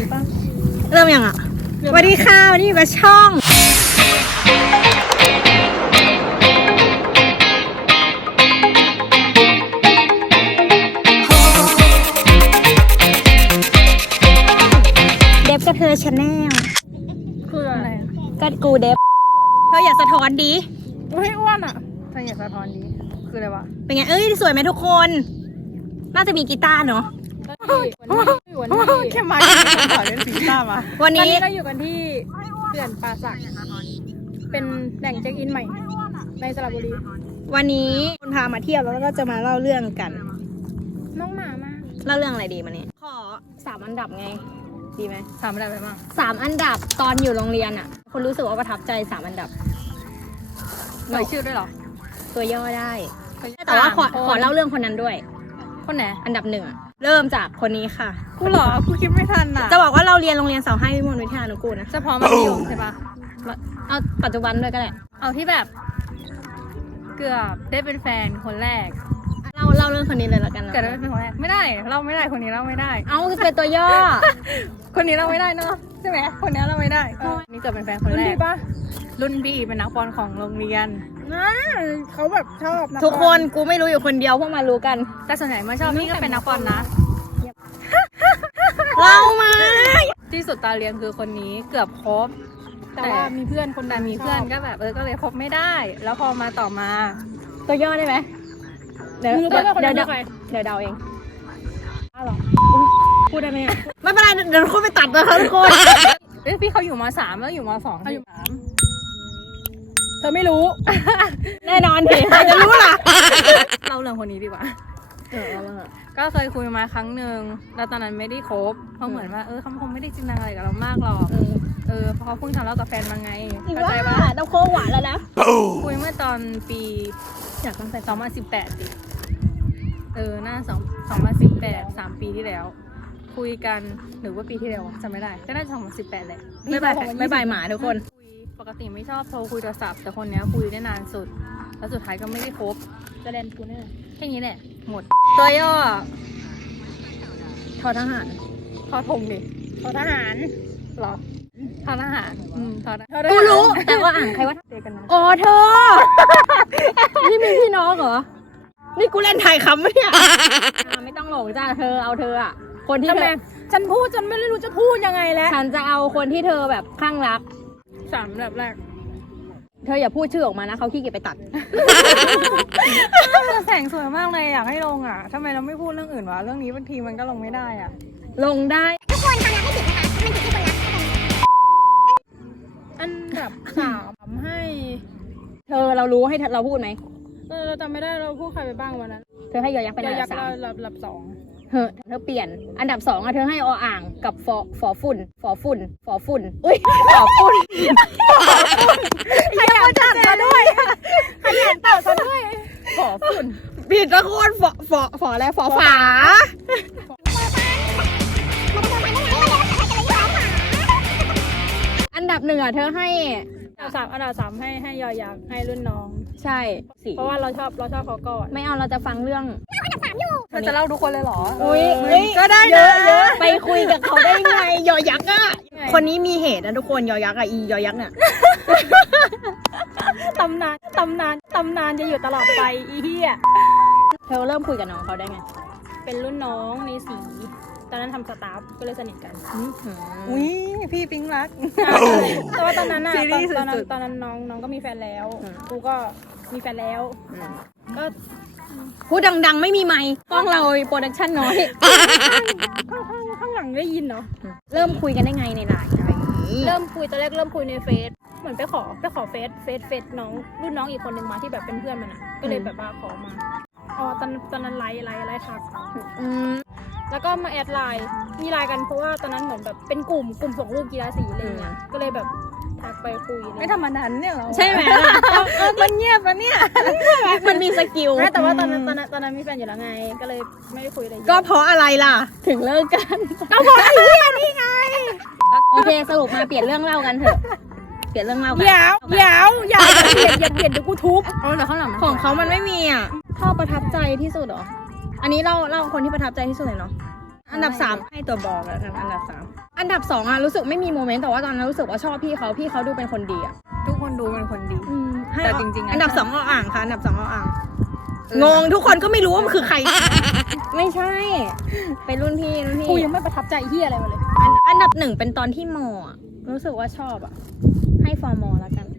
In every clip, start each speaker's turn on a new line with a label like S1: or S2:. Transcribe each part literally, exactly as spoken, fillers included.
S1: ปะ
S2: เริ่มยังอ่ะสวัสดีค่ะวันนี้อยู่กับช่องเดฟกับเธอชาแนล
S1: คืออะไร
S2: ก็กูเดฟเธออยากสะท้อนดี
S1: อุ้ยอ้วนอ่ะเธออยากสะท้อนดีคืออะไรวะ
S2: เป็นไงเอ้ยสวยไหมทุกคนน่าจะมีกีตาร์เนาะ
S1: วันนี้แค่มาที่ขอเล่นสีตามา
S2: วันนี้
S1: เราอยู่กันที่เขื่อนป่าสักเป็นแหล่งเช็คอินใหม่ในสระบุรี
S2: วันนี้คนพามาเที่ยวแล้วก็จะมาเล่าเรื่องกัน
S1: น้องหมามา
S2: เล่าเรื่องอะไรดีมาเนี่ยขอสามอันดับไงดีไหม
S1: ถามอะไรไปบ้าง
S2: สามอันดับตอนอยู่โรงเรียนอ่ะคนรู้สึกว่าประทับใจสามอันดับ
S1: หน่อยชื่อด้วยเหรอ
S2: ตัวย่อได้แต่ว่าขอขอเล่าเรื่องคนนั้นด้วย
S1: คนไหน
S2: อันดับหนึ่งอะเริ่มจากคนนี้ค่ะ
S1: กูเหรอกูคิดไม่ทันอ่ะ
S2: จะบอกว่าเราเรียนโรงเรียนเสาให้วิมลวิทยานุกูลนะ
S1: เฉพาะมัธยมใช่ปะ
S2: เอาปัจจุบันด้วยก็ได้
S1: เอาที่แบบเกือบได้เป็นแฟนคนแรก
S2: เล่าเล่าเรื่องคนนี้เลยแล้วกันนะ
S1: เกิดได้เป็นคนแรกไม่ได้เราไม่ได้คนนี้เราไม่ได้
S2: เอาคือเป็นตัวย่อ
S1: คนนี้เราไม่ได้เนาะใช่ไหมคนนี้เราไม่ได้นี่เกิดเป็นแฟนคนแรกรุ่นพี่เป็นนักบอลของโรงเรียนนะเขาแบบชอบ
S2: ทุกคนกูไม่รู้อยู่คนเดียวพวกมารู้กัน
S1: แต่ส่วนใหญ่มาชอบนี่ก็เป็นนักบอลนะ
S2: เล่ามา
S1: ที่สุดตาเรียนคือคนนี้เกือบครบแต่ว่ามีเพื่อนคนแต่มีเพื่อนก็แบบเออก็เลยคบไม่ได้ แล้วพอมาต่อมา
S2: ตัวย่อได้ไหมเดี๋ยว
S1: มึงรู้
S2: เดี๋ยว
S1: ปะว่าคนนั้
S2: เดี๋ยวน
S1: คือใคร
S2: เดี๋ยวเดาเอง
S1: อ้าวเหรอพูดได้ไหมอ่ะ
S2: ไม่เป็นไรเดี๋ยวทุกคนไปตัดนะคะทุกคน
S1: เอ้ยพี่เขาอยู่มสามแล้วอยู่มสองเขาอยู่สามเธอไม่รู้
S2: แน่นอนสิใครจะรู้ล่ะ
S1: เล่าเรื่องคนนี้ดีกว่า
S2: เออเอามา
S1: ก็เคยคุยมาครั้งหนึ่งแล้วตอนนั้นไม่ได้คบเพราะเหมือนว่าเออเขาคงไม่ได้จริงจังอะไรกับเรามากหรอก
S2: เออ
S1: เออเพราะเขาเพิ่งทำเล่ากับแฟนมาไง
S2: อี
S1: เข้าใจ
S2: ว่า
S1: ปะ
S2: ต้องโค้งหวานแล้วนะ
S1: คุยเมื่อตอนปี
S2: อยากตั้งแต่
S1: สองพันสิบแปดสิเออหน้าสองสองพันสิบแปดสามปีที่แล้ว คุยกันหรือว่าปีที่แล้วจำไม่ได้ก็น่าจะสองพันสิบแปดแหละ
S2: ไม่บายไม่บายหมาทุกคน
S1: คุยปกติไม่ชอบโทรคุยโทรศัพท์แต่คนเนี้ยคุยได้นานสุด แล้วสุดท้ายก็ไม่ได้คบจะเล่นกูแน่แค่นี้แหละหมดตัวย่อ
S2: ทอทหาร
S1: ทอทงดิทอทหารเหรอทอทหารอืมทอทหาร
S2: กูรู้แต่ว่าอ่านใครว่า
S1: เจอกันนะ
S2: อ๋อเธอ นี่มีพี่น้องเหรอ นี่กูเล่นถ่ายคำไหมเนี่ยไม่ต้องหลงจ้าเธอเอาเธออ่ะ คนที่
S1: ทำ
S2: เธ
S1: ไม
S2: อ
S1: ฉันพูดฉันไม่รู้จะพูดยังไงแล้ว
S2: ฉันจะเอาคนที่เธอแบบคลั่งรัก
S1: สามแบบแรก
S2: เธออย่าพูดชื่อออกมานะเขาขี้เกียจไปตัด
S1: แสงสวยมากเลยอยากให้ลงอ่ะทำไมเราไม่พูดเรื่องอื่นวะเรื่องนี้บางทีมันก็ลงไม่ได้อ่ะ
S2: ลงได้
S1: อันดับสามให้
S2: เธอเรารู้ให้เราพูดไหม
S1: เออเราจำไม่ได้เราพูดใครไปบ้างวันนั้น
S2: เธอให้ยอยักษ์เป็นอัน
S1: ยั
S2: ดั
S1: ก
S2: บ
S1: ษ์
S2: สาม
S1: เราหลับสอง
S2: เธอเธอเปลี่ยน อันดับสองอะเธอให้ออ่างกับฟอฟอฝุ่นฟอฝุ่นฟอฝุ่นอุ้ยฟอฝุ่น
S1: ขยันจัดซะด้วยขยันตัดซะด้วยขอฝุ่น
S2: ผิดละคนฟอฟอฟออะไรฟอฝาอันดับหนึ่งอะเธอให้
S1: อันดับสามอันดับสามให้ให้ยอยักษ์ให้รุ่นน้อง
S2: ใช่สิ
S1: เพราะว่าเราชอบเราชอบเขาก่อน
S2: ไม่เอาเราจะฟังเรื่อง
S1: เราจะเล่าทุกคนเลยเหรอ
S2: อุ้ย
S1: ก็ได้
S2: เย
S1: นะ
S2: อะเยอะไปคุยกับเขาได้ไงยอยักษ์อะคนนี้มีเหตุนะทุกคนยอยักษ์อะอียอยักษ์เนี่ย
S1: ตำนานตำนานตำนานจะอยู่ตลอดไปอีเหี้ย
S2: เธอเริ่มคุยกับน้องเขาได้ไง
S1: เป็นรุ่นน้องในสีตอนนั้นทำสตาฟก็เลยสนิทกัน
S2: อุ้ย
S1: พี่ปิ๊งรักแต่ว่าตอนนั้นอะ
S2: ซีรีส์
S1: ตอนนั้น
S2: สุดๆ
S1: ตอนนั้นน้องน้องก็มีแฟนแล้ว
S2: อืม
S1: กูก็มีแฟนแล้ว ก็
S2: พูดดังๆไม่มีไมค์กล้องเราโปรดักชั่นน้อย
S1: ข้างข้างข้างหลังได้ยินเนาะ
S2: เริ่มคุยกันได้ไงในไลน์อะไรอย่างนี้
S1: เริ่มคุยตอนแรกเริ่มคุยในเฟซเหมือนไปขอไปขอเฟซเฟซเฟซน้องรุ่นน้องอีกคนหนึ่งมาที่แบบเป็นเพื่อนมันอะก็เลยแบบว่าขอมาอ๋อตอนตอนนั้นไลน์ไลน์ไลน์ทัก
S2: อืม
S1: แล้วก็มาแอดไลน์มีไลน์กันเพราะว่าตอนนั้นเหมือนแบบเป็นกลุ่มกลุ่มส่งรูปกีฬาสีอะไรเงี้ยก็เลยแบบทักไปคุยไม่ทำมานานเนี่ยหรอ
S2: ใช่ไหมล่ะ
S1: มันเงียบปะเนี่ย
S2: มันมีสกิล
S1: ไม่แต่ว่าตอนนั้นตอนนั้นตอนนั้นมีแฟนอยู่แล้วไง ก็เลยไม่ได้คุยอะไรเยอะ
S2: ก็เพราะอะไรล่ะ ถึงเลิกกัน
S1: ก็เพราะไอ้เหี้ยนี่ไง
S2: โอเคสรุปมาเปลี่ยนเรื่องเล่ากันเถอะ เปลี่ยนเรื่องเล่ากัน
S1: เดี๋ยวเดี๋ยวอย่าเปลี่ยนอย่าเปลี่ยนเดี๋ยวกูทุบเอาเดี๋ยวข้างหลัง
S2: ของเขามันไม่มีอ่ะชอบประทับใจที่สุดเหรอ อันนี้เล่าเล่าคนที่ประทับใจที่สุดเลยเนาะอันดับสามให้ตัวบอกแล้วกันอันดับสามอันดับสองอะรู้สึกไม่มีโมเมนต์แต่ว่าตอนนั้นรู้สึกว่าชอบพี่เขาพี่เขาดูเป็นคนดีอะ
S3: ทุกคนดูเป็นคนดี
S2: ให้
S3: แต่จริงๆอะ
S2: อันดับสองเอาอ่างค่ะอันดับสองเอาอ่างงงทุกคนก็ไม่รู้ว่ามันคือใคร ไม่ใช่ เป็นรุ่นพี่รุ่นพี่
S1: กูยังไม่ประทับใจเฮียอะไรมาเลย
S2: อันอันดับหนึ่งเป็นตอนที่มอะรู้สึกว่าชอบอะให้ฟอร์มอแล้วกัน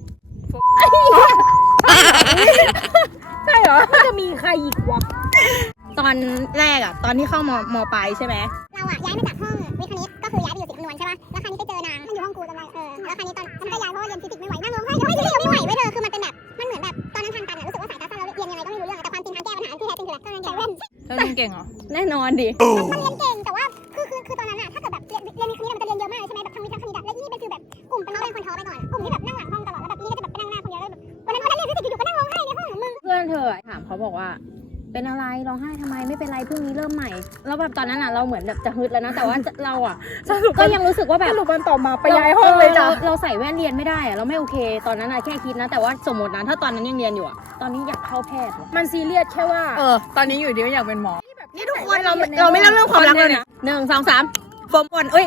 S1: ใช่เหรอมันจะมีใครอีกวะ
S2: ตอนแรกอะตอนที่เข้ามมปลายใช่ไหม
S4: เราอะย้ายมาจากห้องวิทย์คณิตก็คือย้ายไปอยู่ศิลป์คำนวณใช่ป่ะแล้วคราวนี้ไปเจอนางมันอยู่ห้องกูจำได้เออแล้วคราวนี้ตอนฉันก็ย้ายเพราะว่าเรียนฟิสิกส์ไม่ไหวนั่งร้องไห้แล้วไม่ฟิสิกส์ไม่ไหวเว้ยเธอคือมันเป็นแบบมันเหมือนแบบตอนนั้นทางตันอะรู้สึกว่าสายตาสั้นเราเรียนยังไงก็ไม่รู้เรื่องแต่ความจริงทางแก้ปัญหาที่แท้จริงคืออะไรก็เรียนใส่แว่น
S3: เธอเรียนเก่งเหรอ
S2: แน่นอนดิ
S4: มันเรียนเก่งแต่ว่าคือคือคือตอนนั้นอะถ้าเกิดแบบเรียนเรียนวิทย์คณิตมันจะเรียนเยอะมากใช่ไหมแบบทั้งวิทย์ทั้งคณิตอะแล้วอีนี่เป็นฟีลแบบกลุ่มเป็นน้องเป็นคนท้อไปก่อนอะกลุ่มที่แบบนั่งหลังห้องตลอดแล้วแบบอีนี่ก็จะแบบไปนั่งหน้าคนเดียวแล้วแบบวันนั้นวันนั้นเรียนฟิสิกส์อยู่ๆก็นั่งร้องไห้ในห้องของมึง
S2: เพื่อนเธออะถามเขาบอกว่า เป็นอะไรร้องไห้ทำไมไม่เป็นไรพรุ่งนี้เริ่มใหม่ แล้วแบบตอนนั้นอ่ะเราเหมือนแบบจะฮึดแล้วนะแต่ว่าเราอ่ะก็ยังรู้สึกว่าแบบ
S1: สรุปวันต่อมาไปย้ายห้องเลยจ้ะ
S2: เราเราใส่แว่นเรียนไม่ได้อะเราไม่โอเค ตอนนั้นอะแค่คิดนะ แต่ว่าสมมตินะถ้าตอนนั้นยังเรียนอยู่อะตอนนี้อยากเข้าแพทย์ว่ะ
S1: มันซีเรียสแค่ว่า
S3: เออ ตอนนี้อยู่ดีก็อยากเป็นหมอ
S2: นี่ทุกคนเราเราไม่เล่าเรื่องความรักเลยนะหนึ่งสองสามโฟมก่อนเอ้ย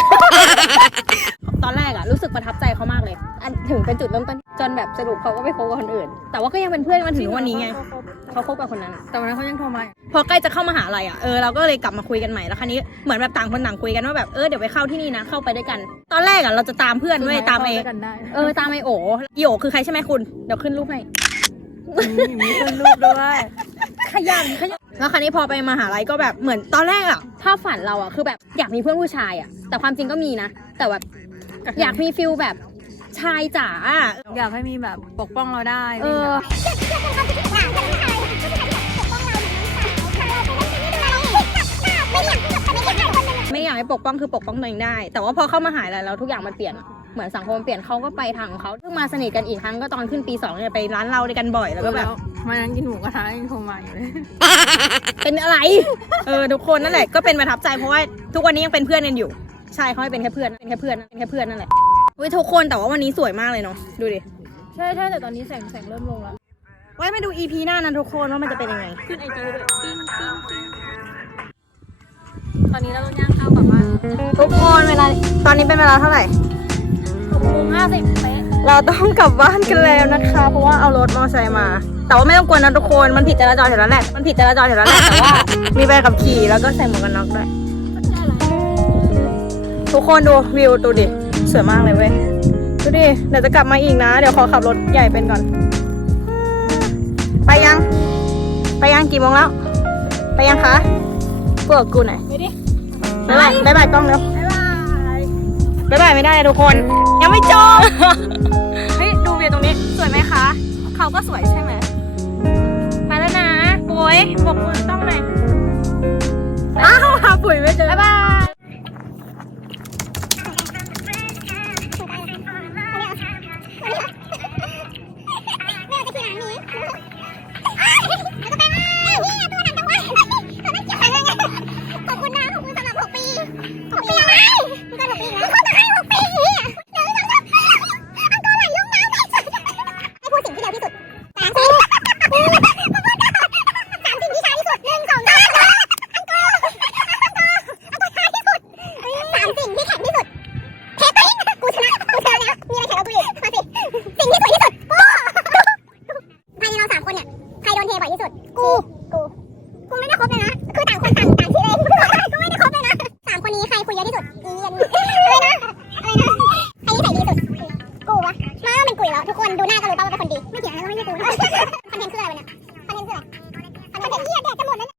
S2: ตอนแรกอะรู้สึกประทับใจเขามากเลย อันถึงเป็นจุดเริ่มต้นจนแบบสรุปเขาก็ไปคบกับคนอื่น แต่ว่าก็ยังเป็นเพื่อนกันมาถึงวันนี้ไงเขาคบกับคนนั้นอะ
S3: แต่วันนั้นเขายังโทรมา
S2: พอใกล้จะเข้ามหาลัยอ่ะ เออเราก็เลยกลับมาคุยกันใหม่ แล้วคราวนี้เหมือนแบบต่างคนต่างคุยกันว่าแบบเออเดี๋ยวไปเข้าที่นี่นะ เข้าไปด้วยกัน ตอนแรกอ่ะเราจะตามเพื่อนด้วยตามไอ
S3: เข้กันได้
S2: เออตามไอโออีโอคือใครใช่ไหมคุณ เดี๋ยวขึ้นรูปให้
S3: มีขึ้นรูปด้วย
S1: ขยันขยัน
S2: แล้วคราวนี้พอไปมหาลัยก็แบบเหมือนตอนแรกอ่ะภาพฝันเราอ่ะคือแบบอยากมีเพื่อนผู้ชายอ่ะ แต่ความจริงก็มีนะ แต่แบบอยากมีฟิลแบบชายจ๋าอะ
S3: อยากให้มีแบบปกป้องเราได้
S2: เออ ไม่อยากให้ปกป้องคือปกป้องตัวเองได้ แต่ว่าพอเข้ามาหาลัยแล้วทุกอย่างมันเปลี่ยนอะเหมือนสังคมเปลี่ยนเขาก็ไปทางของเขาเพิ่งมาสนิทกันอีกครั้งก็ตอนขึ้นปีสองเนี่ยไปร้านเหล้าด้วยกันบ่อยแล้วก็แบบ
S3: วันนั้นกินหมูกระทะยังโทรมาอยู่เลย
S2: เป็นอะไร เออทุกคนนั่นแหละก็เป็นประทับใจเพราะว่าทุกวันนี้ยังเป็นเพื่อนกันอยู่ ใช่เขาให้เป็นแค่เพื่อนเป็นแค่เพื่อนเป็นแค่เพื่อนนั่นแหละเว้ยทุกคนแต่ว่าวันนี้สวยมากเลยเนาะดูดิ
S1: ใช่ใช่แต่ตอนนี้แสงแสงเริ่มลงแล้ว
S2: ไว้มาดู อี พี หน้านะทุกคนว่ามันจะเป็นยังไง
S1: ขึ้นไอจีด้วยปิ้งปิ้งปิ้ง
S3: ตอนนี้เราต้องย่างข้าวกลับบ้าน
S2: ทุกคนเวลาตอนนี้เป็นเวลาเท่าไหร่
S1: หกโมงห้าสิบเป๊ะ
S2: เราต้องกลับบ้านกันแล้วนะคะ เพราะว่าเอารถมอเตอร์ไซค์มา แต่ว่าไม่ต้องกลัวนะทุกคนมันผิดจราจรอยู่แล้วแหละมันผิดจราจรอยู่แล้วแหละแต่ว่ามีใบขับขี่แล้วก็ใส่หมวกกันน็อกด้วยทุกคนดูวิวดูดิสวยมากเลยเว้ยดูดิเดี๋ยวจะกลับมาอีกนะ เดี๋ยวขอขับรถใหญ่เป็นก่อน ไปยัง ไปยังกี่โมงแล้ว ไปยังคะพวกกูหน่อย
S1: ไปดิ
S2: บ๊ายบายบ๊ายบายกล้องเร็ว
S1: บ๊ายบาย
S2: บ๊ายบายไม่ได้ทุกคน ยังไม่จบ เฮ้ยดูวิวตรงนี้สวยไหมคะ เขาก็สวยใช่ไหมไปแล้วนะปุ้ยบอกคุณต้องหน่อยอ้าวหาปุ๋ยไม่เจอบ๊ายบาย
S4: ขอบคุณนะขอบคุณสำหรับหกปีหกปีอะไรมันก็หกปีแล้วเขาจะให้หกปีเฮียเดี๋ยวจะอังกอร์ไหลลงน้ำให้พูดสิ่งที่เร็วที่สุดสามสิ่งสามสิ่งที่ช้าที่สุดหนึ่งสองสามอังกอร์อังกอร์อังกอร์ช้าที่สุดสามสิ่งที่แข็งที่สุดเทปติ้งกูชนะกูชนะแล้วมีอะไรแข่งกับกูอีกมาสิสิ่งที่สวยที่สุดภายในเราสามคนเนี่ยใครโดนเทบ่อยที่สุดกูกูกูไม่ได้ครบเลยนะคือต่างคนต่างต่างที่เลยกูไม่ได้ครบเลยนะสามคนนี้ใครคุยเยอะที่สุดอีเย็นอะไรนะอะไรนะใครนิสัยดีสุดกูวะมาเป็นกุ๋ยแล้วทุกคนดูหน้าก็รู้ป่าวว่าเป็นคนดีไม่เกี่ยวนะก็ไม่ใช่กู